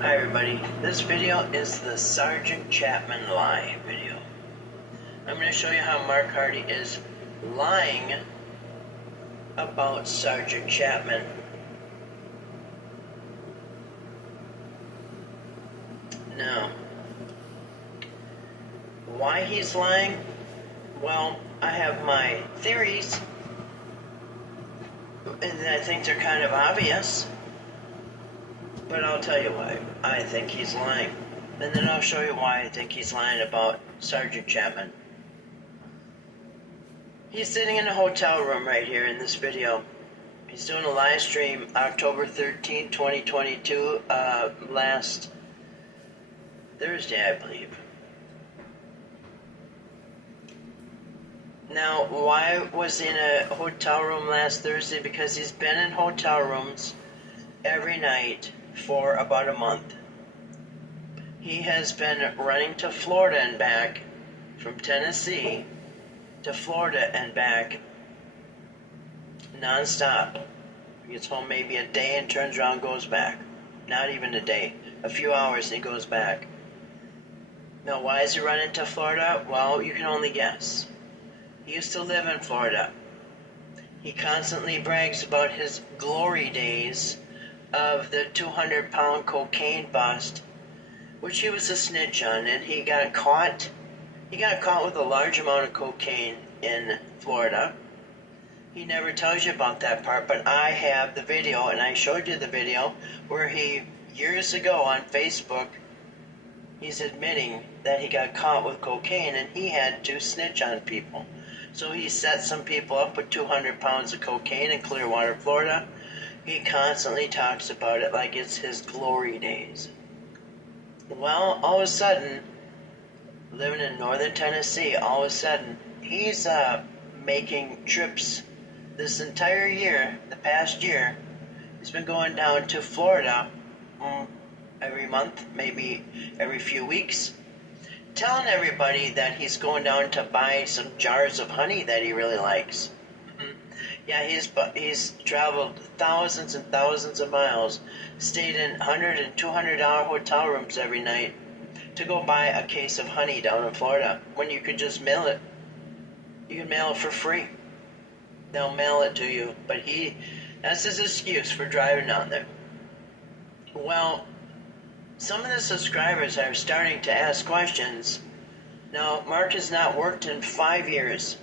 Hi everybody, this video is the Sargent Chapman lie video. I'm going to show you how Mark Hardy is lying about Sargent Chapman. Now, why he's lying? Well, I have my theories, and I think they're kind of obvious. But I'll tell you why I think he's lying. And then I'll show you why I think he's lying about Sargent Chapman. He's sitting in a hotel room right here in this video. He's doing a live stream October 13, 2022, last Thursday, I believe. Now, why was he in a hotel room last Thursday? Because he's been in hotel rooms every night for about a month. He has been running to Florida and back, from Tennessee to Florida and back, non-stop. He gets home maybe a day and turns around and goes back. Not even a day, a few hours and he goes back. Now, why is he running to Florida? Well, you can only guess. He used to live in Florida. He constantly brags about his glory days of the 200-pound cocaine bust, which he was a snitch on, and he got caught. He got caught with a large amount of cocaine in Florida. He never tells you about that part, but I have the video, and I showed you the video where he, years ago on Facebook, he's admitting that he got caught with cocaine, and he had to snitch on people. So he set some people up with 200 pounds of cocaine in Clearwater, Florida. He constantly talks about it like it's his glory days. Well, all of a sudden, living in northern Tennessee, all of a sudden, he's making trips this entire year, the past year. He's been going down to Florida every month, maybe every few weeks, telling everybody that he's going down to buy some jars of honey that he really likes. Yeah, he's traveled thousands and thousands of miles, stayed in $100 and $200 hotel rooms every night to go buy a case of honey down in Florida, when you could just mail it. You can mail it for free. They'll mail it to you, but that's his excuse for driving down there. Well, some of the subscribers are starting to ask questions. Now, Mark has not worked in 5 years.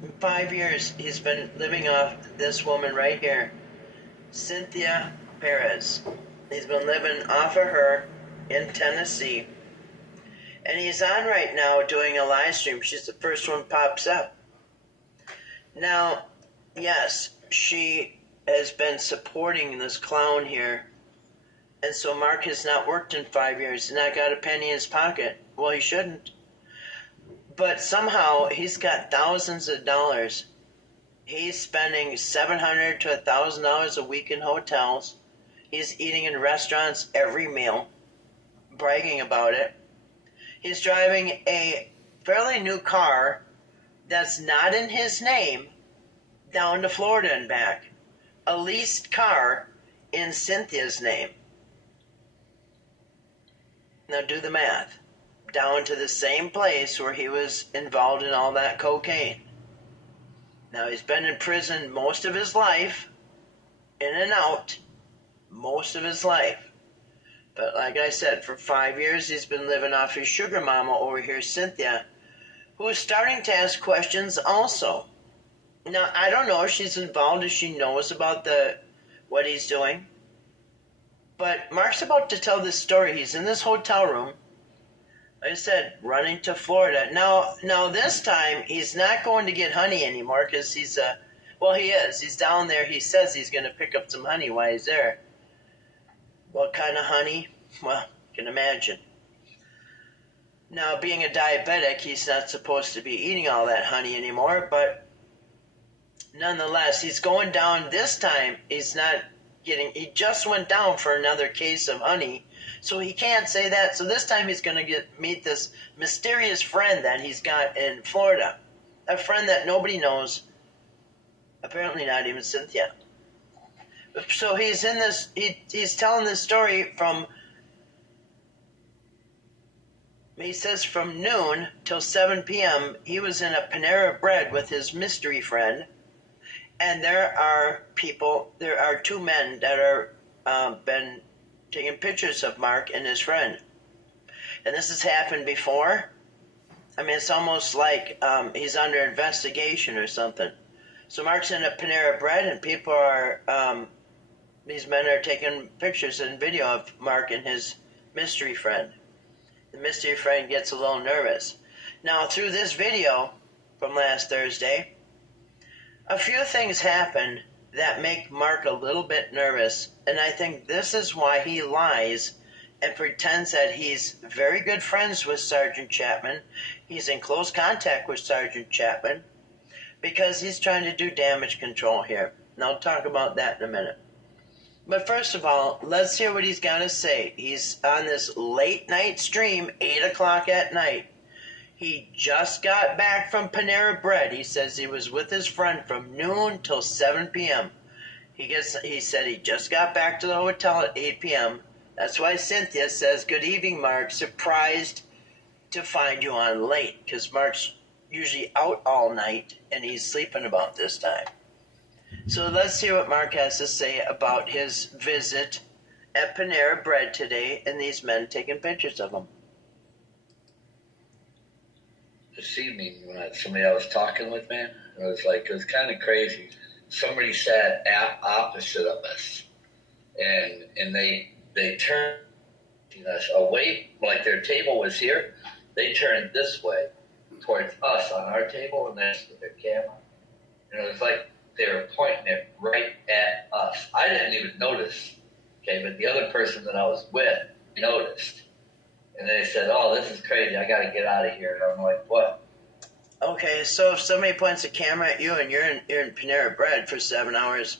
In 5 years, he's been living off this woman right here, Cynthia Perez. He's been living off of her in Tennessee. And he's on right now doing a live stream. She's the first one pops up. Now, yes, she has been supporting this clown here. And so Mark has not worked in 5 years. He's not got a penny in his pocket. Well, he shouldn't. But somehow he's got thousands of dollars. He's spending $700 to $1,000 a week in hotels. He's eating in restaurants every meal, bragging about it. He's driving a fairly new car that's not in his name down to Florida and back. A leased car in Cynthia's name. Now do the math. Down to the same place where he was involved in all that cocaine. Now, he's been in prison most of his life, in and out, most of his life. But like I said, for 5 years, he's been living off his sugar mama over here, Cynthia, who is starting to ask questions also. Now, I don't know if she's involved, if she knows about what he's doing. But Mark's about to tell this story. He's in this hotel room, like I said, running to Florida. Now this time, he's not going to get honey anymore because he is. He's down there. He says he's going to pick up some honey while he's there. What kind of honey? Well, you can imagine. Now, being a diabetic, he's not supposed to be eating all that honey anymore, but nonetheless, he's going down this time. He just went down for another case of honey. So he can't say that. So this time he's going to meet this mysterious friend that he's got in Florida. A friend that nobody knows. Apparently not even Cynthia. So he's in this, he's telling this story from He says from noon till 7 p.m. he was in a Panera Bread with his mystery friend, and there are two men that are been taking pictures of Mark and his friend. And this has happened before. I mean, it's almost like he's under investigation or something. So Mark's in a Panera Bread, and people are, these men are taking pictures and video of Mark and his mystery friend. The mystery friend gets a little nervous. Now, through this video from last Thursday, a few things happen that make Mark a little bit nervous, and I think this is why he lies and pretends that he's very good friends with Sergeant Chapman. He's in close contact with Sergeant Chapman because he's trying to do damage control here. And I'll talk about that in a minute. But first of all, let's hear what he's got to say. He's on this late night stream, 8 o'clock at night. He just got back from Panera Bread. He says he was with his friend from noon till 7 p.m. He said he just got back to the hotel at 8 p.m. That's why Cynthia says, "Good evening, Mark. Surprised to find you on late," because Mark's usually out all night and he's sleeping about this time. So let's hear what Mark has to say about his visit at Panera Bread today and these men taking pictures of him. This evening, when somebody I was talking with, man, it was kind of crazy. Somebody sat opposite of us, and they turned us away, like their table was here. They turned this way towards us on our table, and that's with their camera. And it was like they were pointing it right at us. I didn't even notice, okay, but the other person that I was with noticed. And they said, "Oh, this is crazy. I got to get out of here." And I'm like, "What?" Okay, so if somebody points a camera at you and you're in Panera Bread for 7 hours,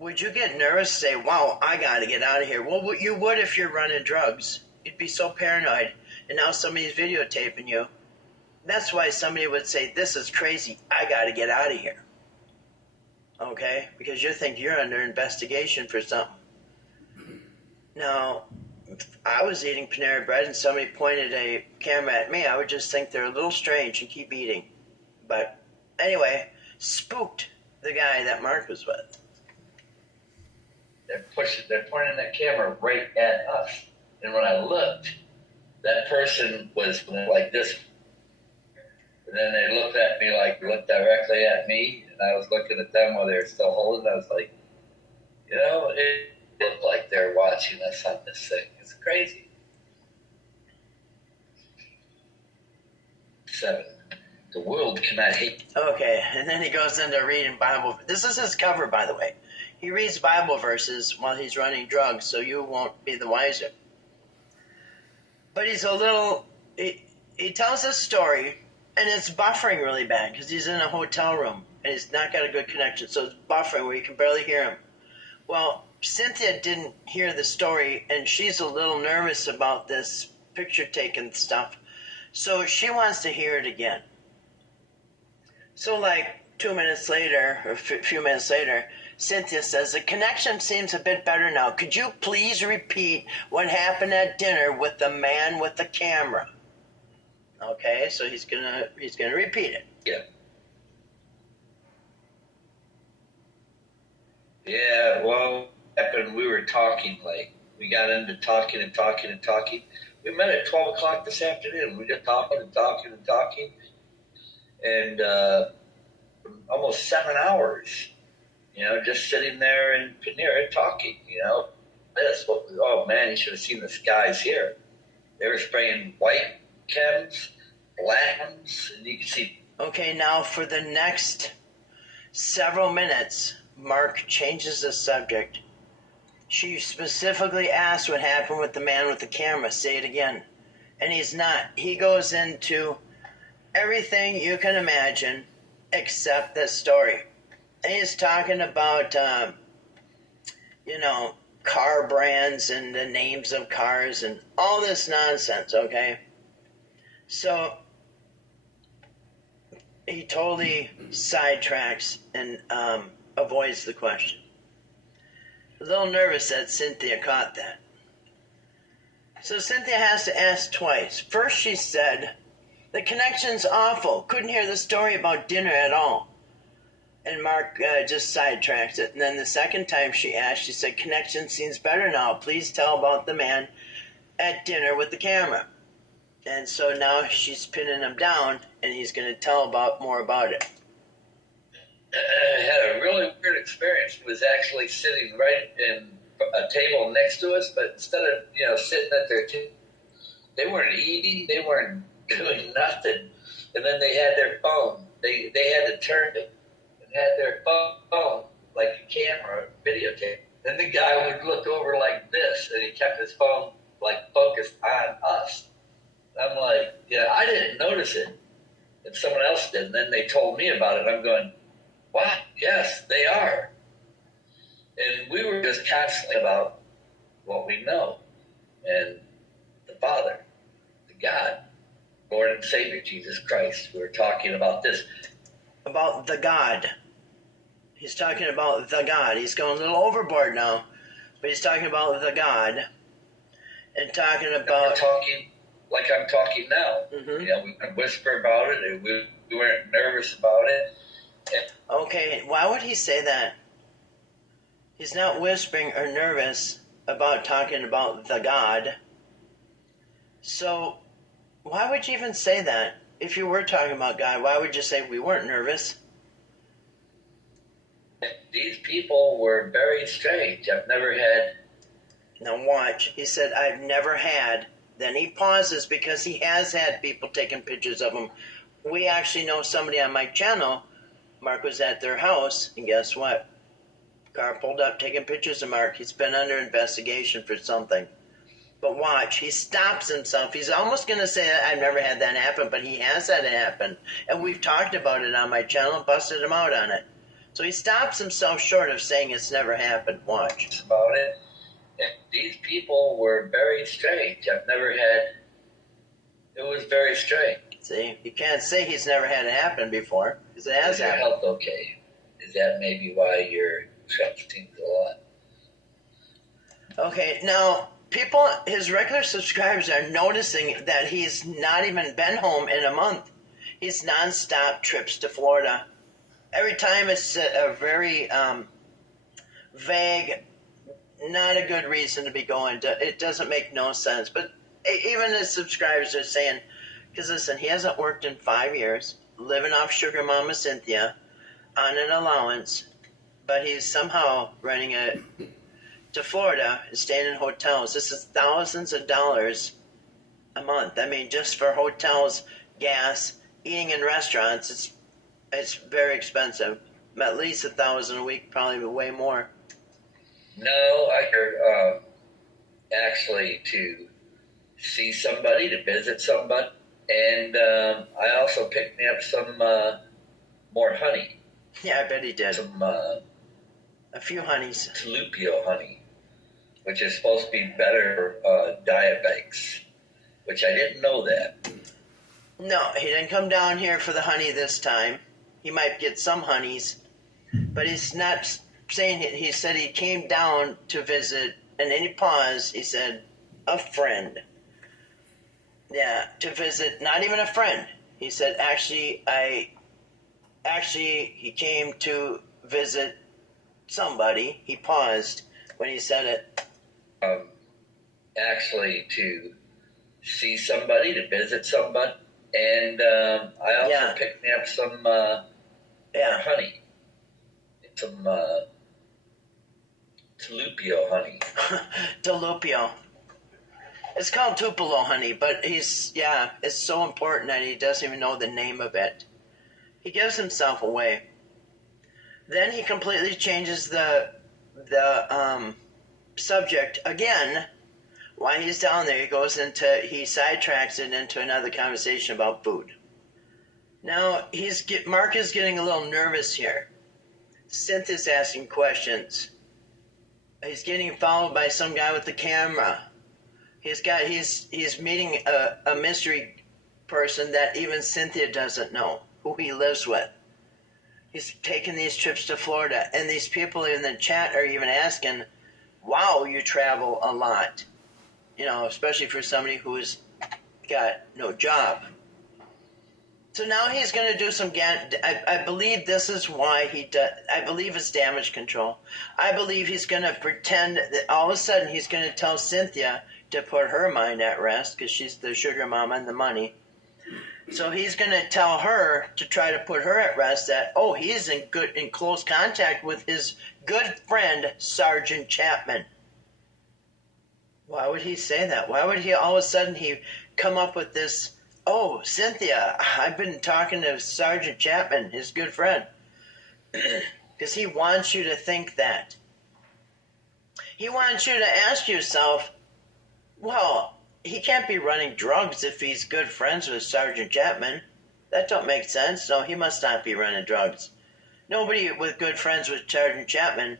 would you get nervous and say, "Wow, I got to get out of here"? Well, you would if you're running drugs. You'd be so paranoid. And now somebody's videotaping you. That's why somebody would say, "This is crazy. I got to get out of here." Okay? Because you think you're under investigation for something. Now, if I was eating Panera Bread and somebody pointed a camera at me, I would just think they're a little strange and keep eating. But anyway, spooked the guy that Mark was with. They're pointing that camera right at us. And when I looked, that person was like this. And then they looked at me looked directly at me, and I was looking at them while they were still holding. I was like, it looked like they're watching us on this thing. It's crazy. 7. The world cannot hate. Okay, and then he goes into reading Bible. This is his cover, by the way. He reads Bible verses while he's running drugs, so you won't be the wiser. But he's a little... He tells a story, and it's buffering really bad because he's in a hotel room, and he's not got a good connection, so it's buffering where you can barely hear him. Well, Cynthia didn't hear the story, and she's a little nervous about this picture-taking stuff, so she wants to hear it again. So like 2 minutes later, or a few minutes later, Cynthia says, "The connection seems a bit better now. Could you please repeat what happened at dinner with the man with the camera?" Okay, so he's gonna repeat it. Yeah. Yeah, well, happened, we were talking, we got into talking and talking and talking. We met at 12 o'clock this afternoon. We just talking and talking and talking. And almost 7 hours, just sitting there in Panera talking, oh man, you should have seen the skies here. They were spraying white chems, black ones, and you can see. Okay, now for the next several minutes, Mark changes the subject. She specifically asked what happened with the man with the camera. Say it again. And he's not. He goes into everything you can imagine except this story. And he's talking about, car brands and the names of cars and all this nonsense, okay? So he totally sidetracks and avoids the question. A little nervous that Cynthia caught that. So Cynthia has to ask twice. First she said, the connection's awful. Couldn't hear the story about dinner at all. And Mark just sidetracked it. And then the second time she asked, she said, connection seems better now. Please tell about the man at dinner with the camera. And so now she's pinning him down, and he's going to tell more about it. I had a really weird experience. He was actually sitting right in a table next to us, but instead of, sitting at their table, they weren't eating, they weren't doing nothing. And then they had their phone. They had to turn it and had their phone, like a camera, videotape. Then the guy would look over like this, and he kept his phone, like, focused on us. I'm like, I didn't notice it. And someone else did. And then they told me about it. I'm going, what? Yes, they are. And we were just constantly about what we know. And the Father, the God, Lord and Savior, Jesus Christ. We were talking about this. About the God. He's talking about the God. He's going a little overboard now. But he's talking about the God. And talking about... We're talking like I'm talking now. Mm-hmm. We can whisper about it. And we weren't nervous about it. Okay, why would he say that? He's not whispering or nervous about talking about the God. So, why would you even say that? If you were talking about God, why would you say we weren't nervous? These people were very strange. I've never had... Now watch. He said, I've never had. Then he pauses because he has had people taking pictures of him. We actually know somebody on my channel. Mark was at their house, and guess what? Car pulled up taking pictures of Mark. He's been under investigation for something. But watch, he stops himself. He's almost going to say, I've never had that happen, but he has had it happen. And we've talked about it on my channel and busted him out on it. So he stops himself short of saying it's never happened. Watch. About it. And these people were very strange. I've never had... It was very strange. See, you can't say he's never had it happen before, because it has happened. Is your health okay? Is that maybe why you're trusting a lot? Okay, now, people, his regular subscribers are noticing that he's not even been home in a month. He's nonstop trips to Florida. Every time it's a very vague, not a good reason to be going to. It doesn't make no sense. But even his subscribers are saying, because listen, he hasn't worked in 5 years, living off Sugar Mama Cynthia on an allowance, but he's somehow running to Florida and staying in hotels. This is thousands of dollars a month. I mean, just for hotels, gas, eating in restaurants, it's very expensive. At least $1,000 a week, probably way more. No, I heard actually to see somebody, to visit somebody. And I also picked me up some more honey. Yeah, I bet he did. Some a few honeys. Talupio honey, which is supposed to be better for diabetics, which I didn't know that. No, he didn't come down here for the honey this time. He might get some honeys, but he's not saying it. He said he came down to visit, and then he paused. He said, a friend. Yeah, to visit, not even a friend. He said, actually, he came to visit somebody. He paused when he said it. Actually, to see somebody, to visit somebody. And I also picked me up some more honey. Some Talupio honey. Talupio. It's called Tupelo honey, but it's so important that he doesn't even know the name of it. He gives himself away. Then he completely changes the subject again. While he's down there, he sidetracks it into another conversation about food. Now, Mark is getting a little nervous here. Synth is asking questions. He's getting followed by some guy with the camera. He's meeting a mystery person that even Cynthia doesn't know, who he lives with. He's taking these trips to Florida, and these people in the chat are even asking, wow, you travel a lot. especially for somebody who's got no job. So now he's going to do some, I believe this is why he does, I believe it's damage control. I believe he's going to pretend that all of a sudden he's going to tell Cynthia to put her mind at rest because she's the sugar mama and the money. So he's going to tell her to try to put her at rest that, he's in close contact with his good friend, Sargent Chapman. Why would he say that? Why would he all of a sudden come up with this, Cynthia, I've been talking to Sargent Chapman, his good friend. Because he wants you to think that. He wants you to ask yourself, well, he can't be running drugs if he's good friends with Sargent Chapman. That don't make sense. No, he must not be running drugs. Nobody with good friends with Sargent Chapman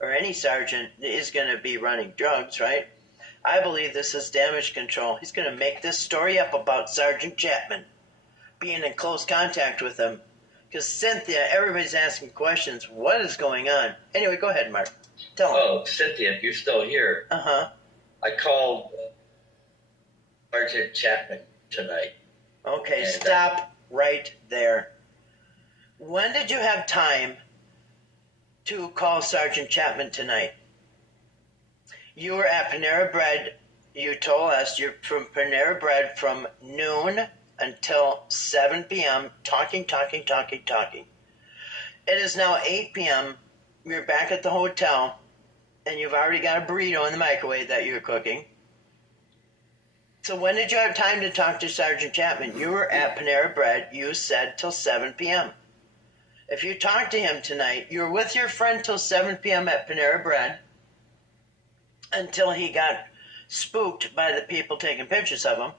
or any sergeant is going to be running drugs, right? I believe this is damage control. He's going to make this story up about Sargent Chapman being in close contact with him. Because Cynthia, everybody's asking questions. What is going on? Anyway, go ahead, Mark. Tell him. Cynthia, if you're still here. Uh-huh. I called Sergeant Chapman tonight. Okay, stop right there. When did you have time to call Sergeant Chapman tonight? You were at Panera Bread. You told us you're from Panera Bread from noon until 7 p.m. talking. It is now 8 p.m. You're back at the hotel, and you've already got a burrito in the microwave that you're cooking. So when did you have time to talk to Sergeant Chapman? You were at Panera Bread. You said till 7 p.m. If you talked to him tonight, you were with your friend till 7 p.m. at Panera Bread until he got spooked by the people taking pictures of him.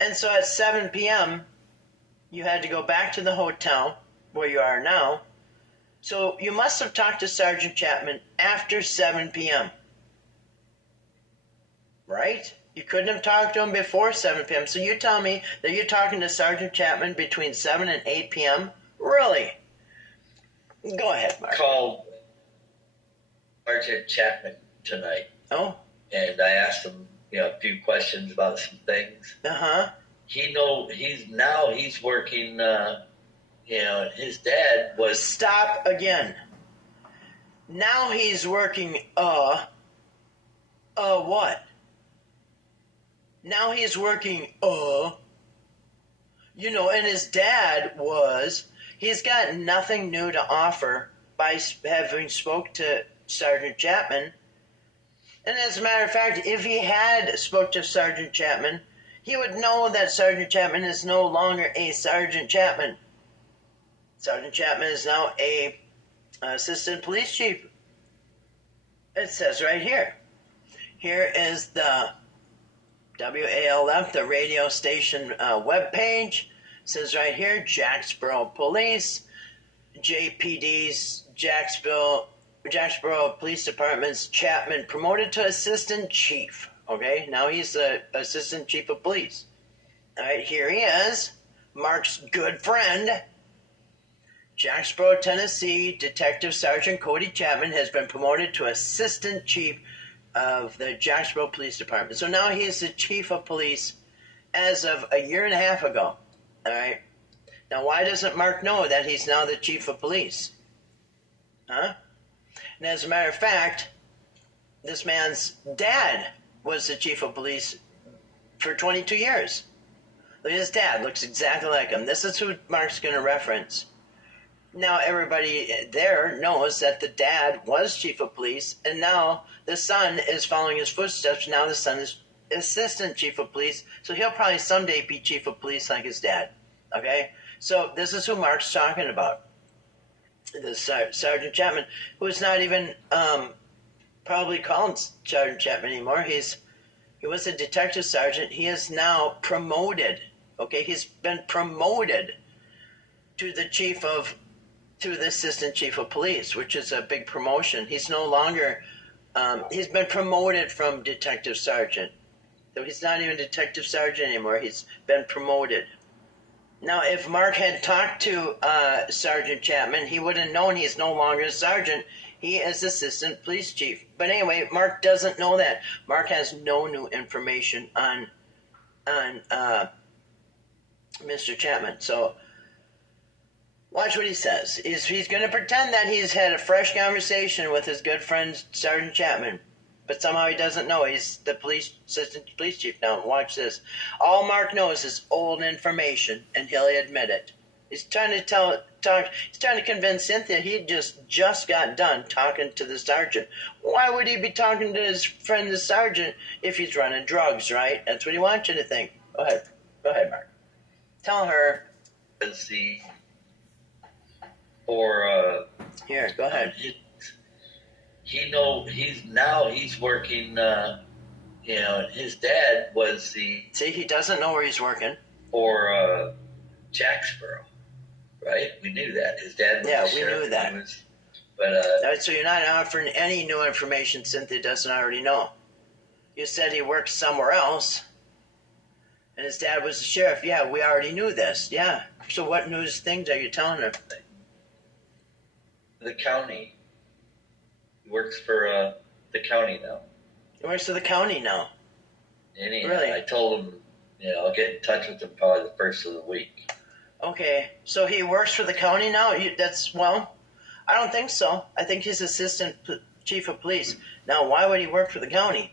And so at 7 p.m., you had to go back to the hotel where you are now. So you must have talked to Sergeant Chapman after 7 p.m. Right? You couldn't have talked to him before 7 p.m. So you tell me that you're talking to Sergeant Chapman between 7 and 8 p.m.? Really? Go ahead, Mark. Called Sergeant Chapman tonight. Oh? And I asked him, a few questions about some things. Uh-huh. He's working, his dad was... Stop again. Now he's working, what? Now he's working, and his dad he's got nothing new to offer by having spoke to Sergeant Chapman. And as a matter of fact, if he had spoke to Sergeant Chapman, he would know that Sergeant Chapman is no longer a Sergeant Chapman. Sergeant Chapman is now a assistant police chief. It says right here. Here is the WALF, the radio station webpage. It says right here, Jacksboro Police, JPD's Jacksboro Police Department's Chapman promoted to assistant chief. Okay, now he's the assistant chief of police. All right, here he is, Mark's good friend. Jacksboro, Tennessee, Detective Sergeant Cody Chapman has been promoted to assistant chief of the Jacksboro Police Department. So now he is the chief of police as of a year and a half ago. All right. Now, why doesn't Mark know that he's now the chief of police? Huh? And as a matter of fact, this man's dad was the chief of police for 22 years. Look at his dad. Looks exactly like him. This is who Mark's going to reference. Now everybody there knows that the dad was chief of police, and now the son is following his footsteps. Now the son is assistant chief of police, so he'll probably someday be chief of police like his dad. Okay? So this is who Mark's talking about. This Sergeant Chapman, who's not even probably called Sergeant Chapman anymore. He was a detective sergeant. He is now promoted. Okay? He's been promoted to the assistant chief of police, which is a big promotion. He's no longer, he's been promoted from detective sergeant. So he's not even detective sergeant anymore. He's been promoted. Now, if Mark had talked to Sergeant Chapman, he would have known he's no longer a sergeant. He is assistant police chief. But anyway, Mark doesn't know that. Mark has no new information on Mr. Chapman. So watch what he says. He's going to pretend that he's had a fresh conversation with his good friend Sergeant Chapman, but somehow he doesn't know he's the assistant police chief now. Watch this. All Mark knows is old information, and he'll admit it. He's trying to He's trying to convince Cynthia he just got done talking to the sergeant. Why would he be talking to his friend the sergeant if he's running drugs, right? That's what he wants you to think. Go ahead, Mark. Tell her. Here, go ahead. He's working. His dad was the. See, he doesn't know where he's working. For Jacksboro, right? We knew that his dad. Was we knew that. So you're not offering any new information Cynthia doesn't already know. You said he worked somewhere else, and his dad was the sheriff. Yeah, we already knew this. Yeah. So what news things are you telling her? The county. He works for the county now. He works for the county now. Anyhow, Really? I told him, I'll get in touch with him probably the first of the week. Okay, so he works for the county now? I don't think so. I think he's assistant chief of police. Now, why would he work for the county?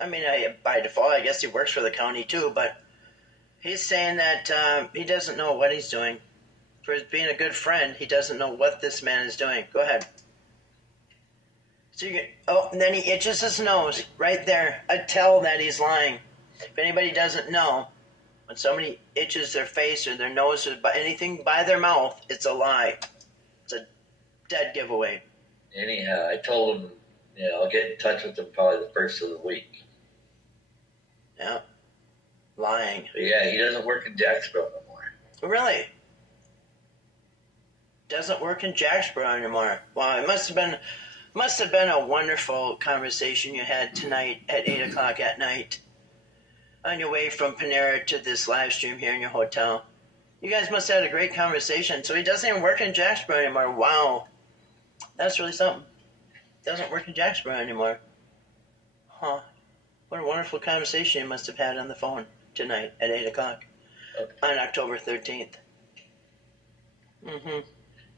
I mean, by default, I guess he works for the county too, but he's saying that he doesn't know what he's doing. For being a good friend, he doesn't know what this man is doing. Go ahead. So and then he itches his nose right there. A tell that he's lying. If anybody doesn't know, when somebody itches their face or their nose or anything by their mouth, it's a lie. It's a dead giveaway. Anyhow, I told him, I'll get in touch with him probably the first of the week. Yeah. Lying. But yeah, he doesn't work in Jacksboro no more. Really? Doesn't work in Jacksboro anymore. Wow, it must have been a wonderful conversation you had tonight at 8 o'clock at night on your way from Panera to this live stream here in your hotel. You guys must have had a great conversation. So he doesn't even work in Jacksboro anymore. Wow. That's really something. Doesn't work in Jacksboro anymore. Huh. What a wonderful conversation you must have had on the phone tonight at 8 o'clock on October 13th. Mm-hmm.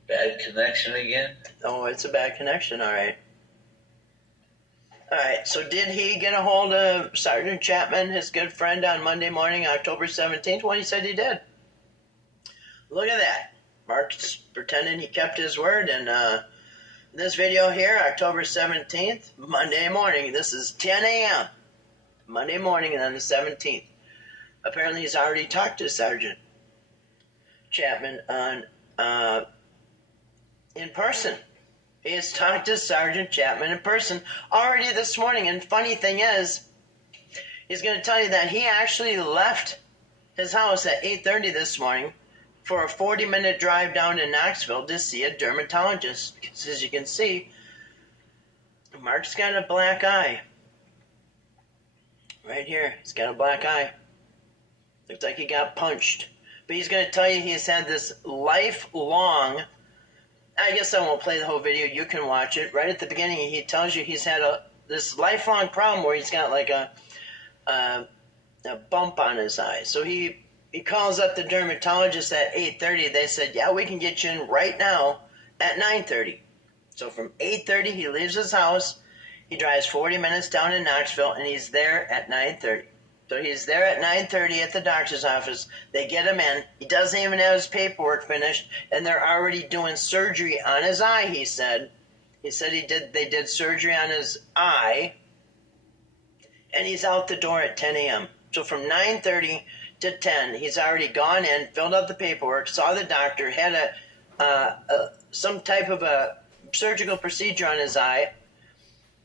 Bad connection again? Oh, it's a bad connection, all right. All right, so did he get a hold of Sergeant Chapman, his good friend, on Monday morning, October 17th? Well, he said he did. Look at that. Mark's pretending he kept his word, and this video here, October 17th, Monday morning. This is 10 a.m. Monday morning, and then the 17th. Apparently, he's already talked to Sergeant Chapman on in person. He has talked to Sergeant Chapman in person already this morning. And funny thing is, he's going to tell you that he actually left his house at 8:30 this morning for a 40-minute drive down to Knoxville to see a dermatologist. Because as you can see, Mark's got a black eye. Right here, he's got a black eye. Looks like he got punched. But he's going to tell you he's had this lifelong, I guess I won't play the whole video. You can watch it. Right at the beginning, he tells you he's had this lifelong problem where he's got like a bump on his eye. So he calls up the dermatologist at 8:30. They said, yeah, we can get you in right now at 9:30. So from 8:30, he leaves his house. He drives 40 minutes down to Knoxville, and he's there at 9:30. So he's there at 9:30 at the doctor's office. They get him in. He doesn't even have his paperwork finished, and they're already doing surgery on his eye, he said. He said they did surgery on his eye, and he's out the door at 10 a.m. So from 9:30 to 10, he's already gone in, filled out the paperwork, saw the doctor, had some type of a surgical procedure on his eye,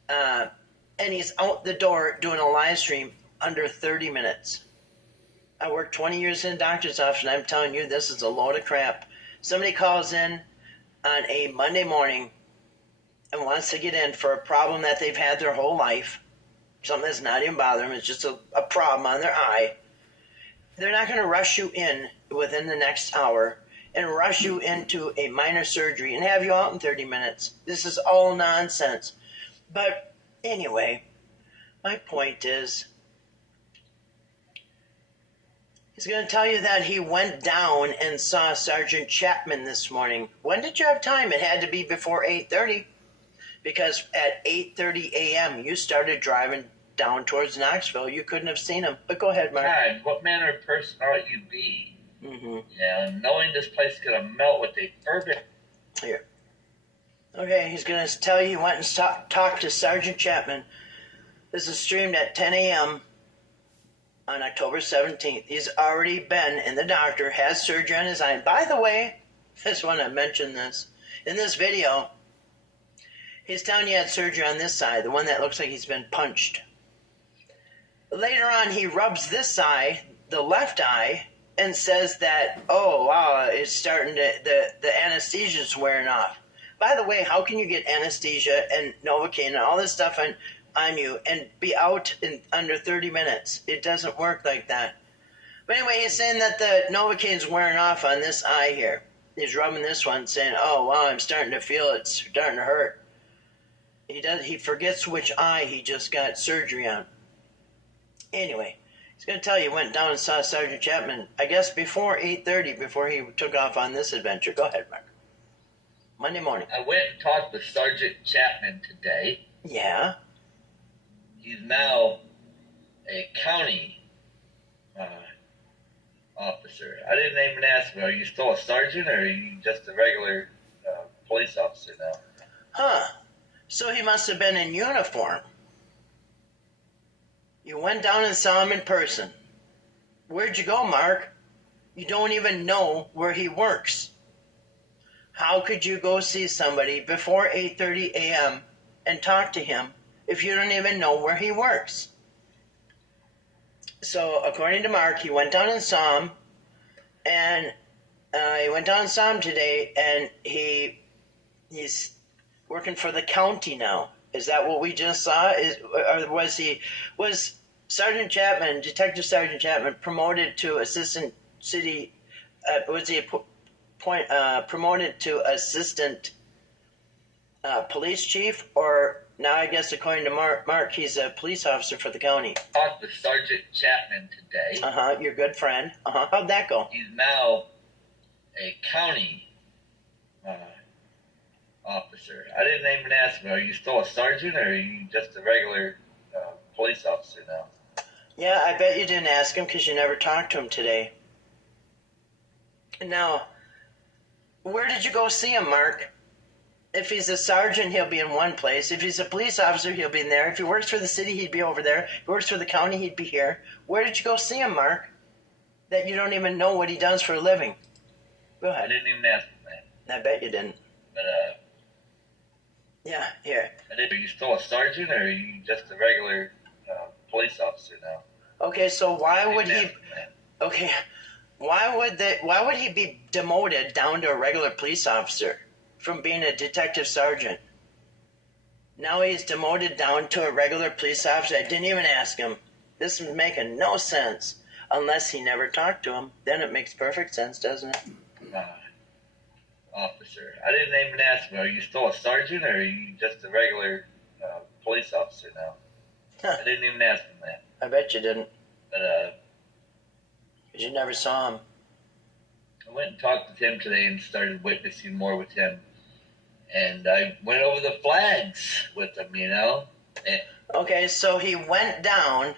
and he's out the door doing a live stream under 30 minutes. I worked 20 years in a doctor's office, and I'm telling you, this is a load of crap. Somebody calls in on a Monday morning and wants to get in for a problem that they've had their whole life, something that's not even bothering them, it's just a problem on their eye. They're not going to rush you in within the next hour and rush you into a minor surgery and have you out in 30 minutes. This is all nonsense. But anyway, my point is, he's going to tell you that he went down and saw Sergeant Chapman this morning. When did you have time? It had to be before 8:30, because at 8:30 a.m. you started driving down towards Knoxville. You couldn't have seen him. But go ahead, Mark. God, what manner of person ought you be? Mm-hmm. Yeah, knowing this place is going to melt with a fervent. Here. Okay, he's going to tell you he went and talked to Sergeant Chapman. This is streamed at 10 a.m. on October 17th. He's already been in the doctor, has surgery on his eye. And by the way, I just want to mention this. In this video, he's telling you he had surgery on this side, the one that looks like he's been punched. Later on, he rubs this eye, the left eye, and says that, oh, wow, it's starting to, the anesthesia's wearing off. By the way, how can you get anesthesia and Novocaine and all this stuff on you and be out in under 30 minutes? It doesn't work like that. But anyway, he's saying that the Novocaine's wearing off on this eye here. He's rubbing this one, saying, oh, wow, I'm starting to feel it's starting to hurt. He forgets which eye he just got surgery on. Anyway, he's going to tell you he went down and saw Sergeant Chapman, I guess before 8:30, before he took off on this adventure. Go ahead, Mark. Monday morning. I went and talked with Sergeant Chapman today. Yeah? He's now a county officer. I didn't even ask him, are you still a sergeant or are you just a regular police officer now? Huh. So he must have been in uniform. You went down and saw him in person. Where'd you go, Mark? You don't even know where he works. How could you go see somebody before 8:30 a.m. and talk to him if you don't even know where he works? So, according to Mark, he went down and saw him, and he went down and saw him today, and he's working for the county now. Is that what we just saw? Or was Sergeant Chapman, Detective Sergeant Chapman, promoted to assistant city? Was he promoted to assistant police chief? Or now, I guess according to Mark, he's a police officer for the county. I talked with Sergeant Chapman today. Your good friend. How'd that go? He's now a county officer. I didn't even ask him, are you still a sergeant or are you just a regular police officer now? Yeah, I bet you didn't ask him because you never talked to him today. Now, where did you go see him, Mark? If he's a sergeant, he'll be in one place. If he's a police officer, he'll be in there. If he works for the city, he'd be over there. If he works for the county, he'd be here. Where did you go see him, Mark? That you don't even know what he does for a living. Go ahead. I didn't even ask him that. I bet you didn't. But, yeah, here. Are you still a sergeant or are you just a regular police officer now? Okay, so why would he... Okay, why would he be demoted down to a regular police officer from being a detective sergeant? Now he's demoted down to a regular police officer. I didn't even ask him. This is making no sense unless he never talked to him. Then it makes perfect sense, doesn't it? Officer. I didn't even ask him, are you still a sergeant or are you just a regular police officer now? I didn't even ask him that. I bet you didn't. But, because you never saw him. I went and talked with him today and started witnessing more with him. And I went over the flags with him, you know. And okay, so he went down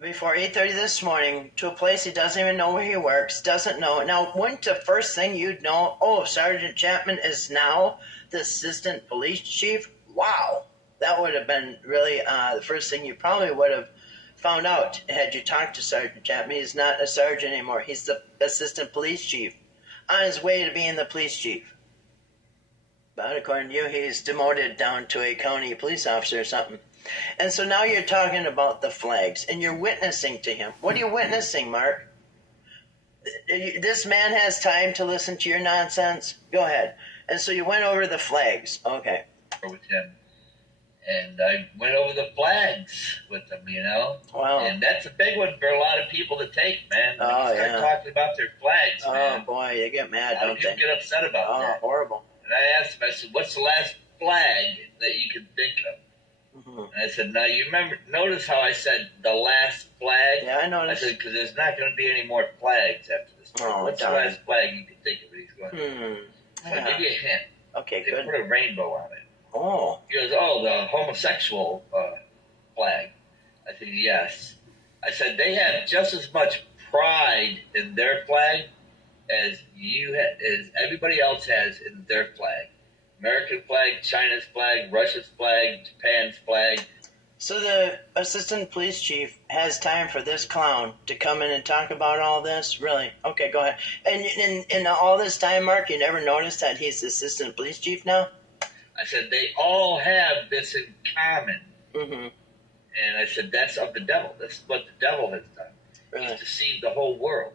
before 8:30 this morning to a place he doesn't even know where he works, doesn't know. Now, wouldn't the first thing you'd know, oh, Sergeant Chapman is now the assistant police chief? Wow. That would have been really the first thing you probably would have found out had you talked to Sergeant Chapman. He's not a sergeant anymore. He's the assistant police chief on his way to being the police chief. But according to you, he's demoted down to a county police officer or something. And so now you're talking about the flags, and you're witnessing to him. What are you witnessing, Mark? This man has time to listen to your nonsense? Go ahead. And so you went over the flags. Okay. with him. and I went over the flags with them, you know. Wow. And that's a big one for a lot of people to take, man. When you start talking about their flags, man. Oh, boy, they get mad, a lot of people get upset about that. Oh, horrible. And I asked him, I said, what's the last flag that you can think of? And I said, now you remember, notice how I said the last flag? Yeah, I noticed. I said, because there's not going to be any more flags after this. What's the last flag you can think of? And he's going, so I'll give you a hint. Okay, they good. Put a rainbow on it. Oh. He goes, the homosexual flag. I said, yes. I said, they have just as much pride in their flag as as everybody else has in their flag. American flag, China's flag, Russia's flag, Japan's flag. So the assistant police chief has time for this clown to come in and talk about all this? Really? Okay, go ahead. And in all this time, Mark, you never noticed that he's the assistant police chief now? I said, they all have this in common. Mm-hmm. And I said, that's of the devil. That's what the devil has done. Really? He's deceived the whole world.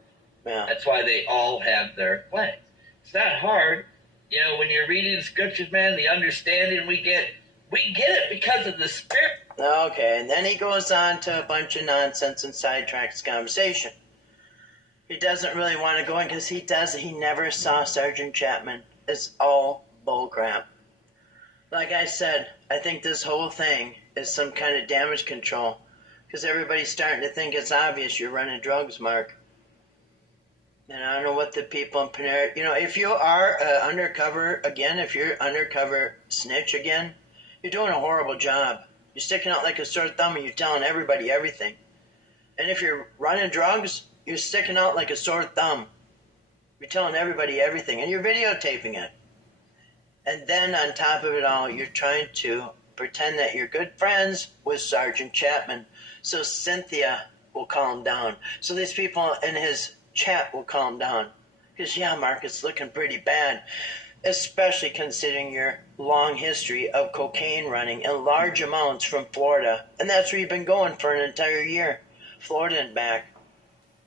Yeah. That's why they all have their flags. It's not hard. You know, when you're reading the scriptures, man, the understanding we get it because of the Spirit. Okay, and then he goes on to a bunch of nonsense and sidetracks conversation. He doesn't really want to go in because he never saw Sergeant Chapman. It's all bullcrap. Like I said, I think this whole thing is some kind of damage control because everybody's starting to think it's obvious you're running drugs, Mark. And I don't know what the people in Panera... You know, if you are undercover snitch again, you're doing a horrible job. You're sticking out like a sore thumb and you're telling everybody everything. And if you're running drugs, you're sticking out like a sore thumb. You're telling everybody everything and you're videotaping it. And then on top of it all, you're trying to pretend that you're good friends with Sergeant Chapman so Cynthia will calm down. So these people in his chat will calm down. Because, yeah, Mark, it's looking pretty bad. Especially considering your long history of cocaine running in large amounts from Florida. And that's where you've been going for an entire year. Florida and back.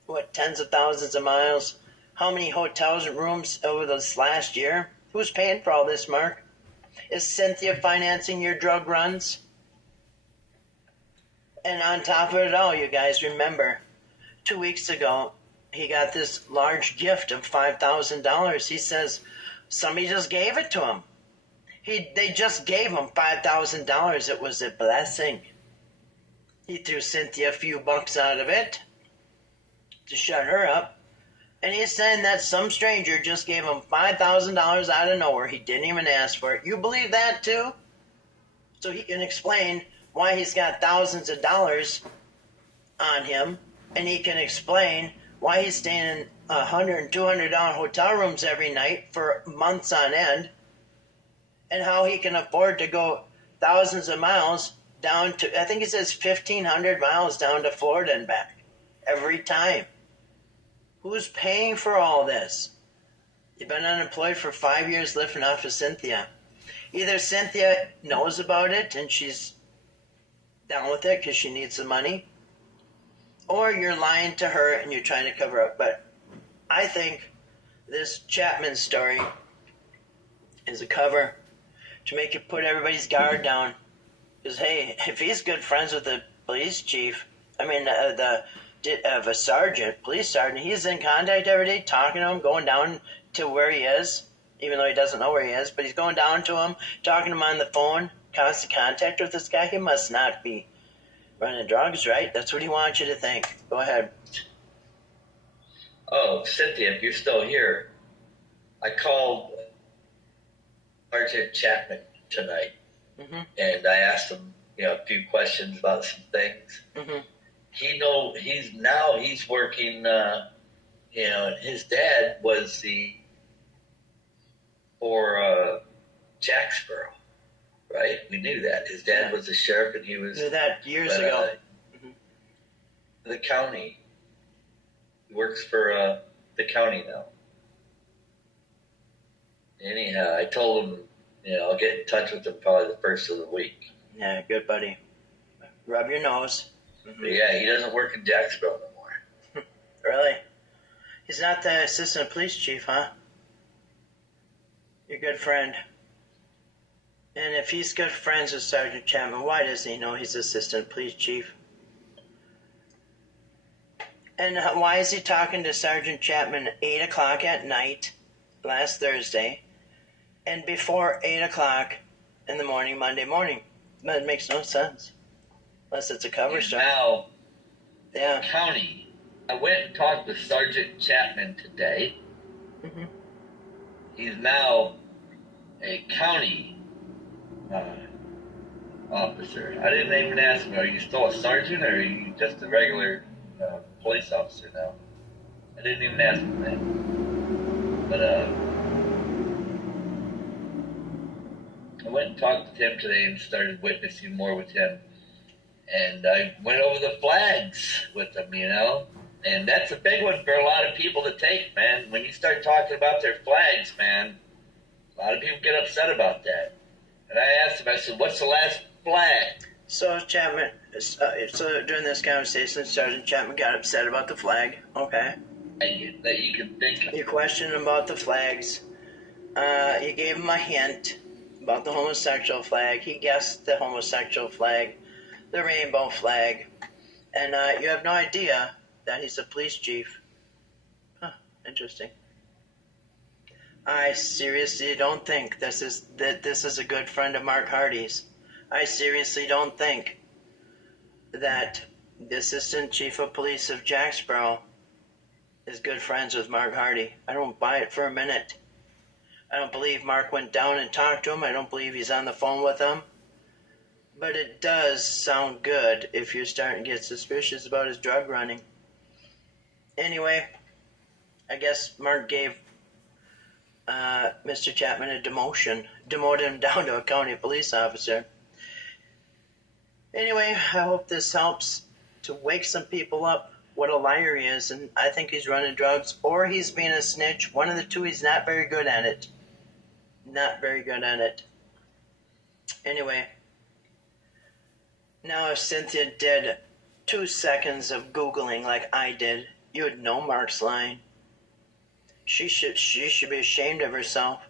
What, tens of thousands of miles? How many hotels and rooms over this last year? Who's paying for all this, Mark? Is Cynthia financing your drug runs? And on top of it all, you guys remember, 2 weeks ago, he got this large gift of $5,000. He says somebody just gave it to him. They just gave him $5,000. It was a blessing. He threw Cynthia a few bucks out of it to shut her up. And he's saying that some stranger just gave him $5,000 out of nowhere. He didn't even ask for it. You believe that too? So he can explain why he's got thousands of dollars on him. And he can explain why he's staying in $100 and $200 hotel rooms every night for months on end. And how he can afford to go thousands of miles down to, I think he says 1,500 miles down to Florida and back every time. Who's paying for all this? You've been unemployed for 5 years living off of Cynthia. Either Cynthia knows about it and she's down with it because she needs the money, or you're lying to her and you're trying to cover up. But I think this Chapman story is a cover to make you put everybody's guard down. Because, hey, if he's good friends with the police chief, of a sergeant, police sergeant, he's in contact every day, talking to him, going down to where he is, even though he doesn't know where he is, but he's going down to him, talking to him on the phone, constant contact with this guy. He must not be running drugs, right? That's what he wants you to think. Go ahead. Oh, Cynthia, if you're still here, I called Sergeant Chapman tonight, and I asked him, a few questions about some things. He's working, and his dad was for Jacksboro, right? We knew that. His dad was the sheriff, and he was... Knew that years ago. The county. He works for the county now. Anyhow, I told him, I'll get in touch with him probably the first of the week. Yeah, good buddy. Rub your nose. But yeah, he doesn't work in Jacksboro no more. Really? He's not the assistant police chief, huh? Your good friend. And if he's good friends with Sergeant Chapman, why doesn't he know he's assistant police chief? And why is he talking to Sergeant Chapman at 8 o'clock at night last Thursday and before 8 o'clock in the morning Monday morning? That makes no sense. Unless it's a cover story. Now, yeah. County. I went and talked with Sergeant Chapman today. Mm-hmm. He's now a county officer. I didn't even ask him, are you still a sergeant or are you just a regular police officer now? I didn't even ask him that. But I went and talked with him today and started witnessing more with him. And I went over the flags with him, you know. And that's a big one for a lot of people to take, man. When you start talking about their flags, man, a lot of people get upset about that. And I asked him, I said, what's the last flag? So Chapman, so during this conversation, Sergeant Chapman got upset about the flag. Okay. That you can think of. You questioned him about the flags. You gave him a hint about the homosexual flag. He guessed the homosexual flag, the rainbow flag, and you have no idea that he's a police chief. Huh, interesting. I seriously don't think this is a good friend of Mark Hardy's. I seriously don't think that the Assistant Chief of Police of Jacksboro is good friends with Mark Hardy. I don't buy it for a minute. I don't believe Mark went down and talked to him. I don't believe he's on the phone with him. But it does sound good if you're starting to get suspicious about his drug running. Anyway, I guess Mark gave Mr. Chapman a demotion, demoted him down to a county police officer. Anyway, I hope this helps to wake some people up what a liar he is, and I think he's running drugs or he's being a snitch. One of the two. He's not very good at it. Not very good at it. Anyway, now if Cynthia did 2 seconds of Googling like I did, you would know Mark's lying. She should be ashamed of herself,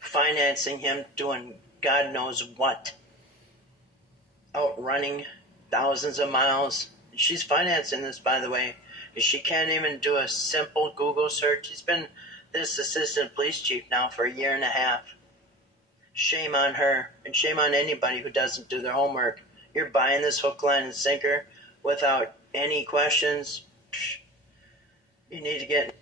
financing him doing God knows what. Outrunning thousands of miles. She's financing this, by the way. She can't even do a simple Google search. She's been this assistant police chief now for 1.5 years. Shame on her, and shame on anybody who doesn't do their homework. You're buying this hook, line, and sinker without any questions. You need to get